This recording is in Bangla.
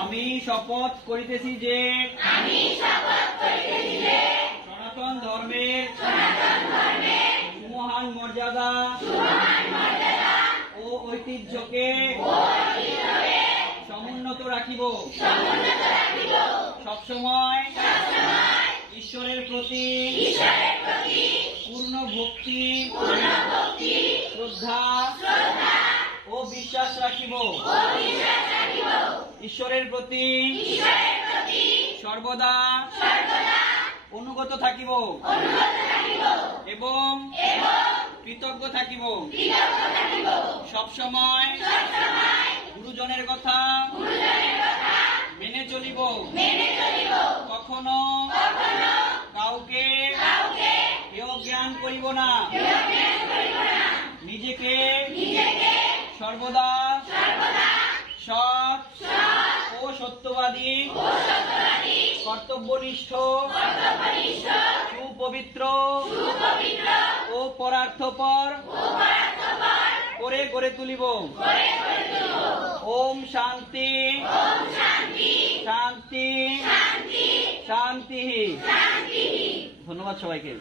আমি শপথ করিতেছি যে সনাতন ধর্মের সুমহান মর্যাদা ও ঐতিহ্যকে সমুন্নত রাখিব, সবসময় ঈশ্বরের প্রতি পূর্ণ ভক্তি, শ্রদ্ধা ও বিশ্বাস রাখিব। ঈশ্বরের প্রতি সর্বদা অনুগত থাকিব এবং কৃতজ্ঞ থাকিব। সবসময় গুরুজনের কথা মেনে চলিব। কখনো কাউকে হেয় জ্ঞান করিব না। নিজেকে সর্বদা সৎ ও সত্যবাদী, কর্তব্যনিষ্ঠ, সুপবিত্র ও পরার্থপর করে গড়ে তুলিব। ওম শান্তি শান্তি শান্তি। ধন্যবাদ সবাইকে।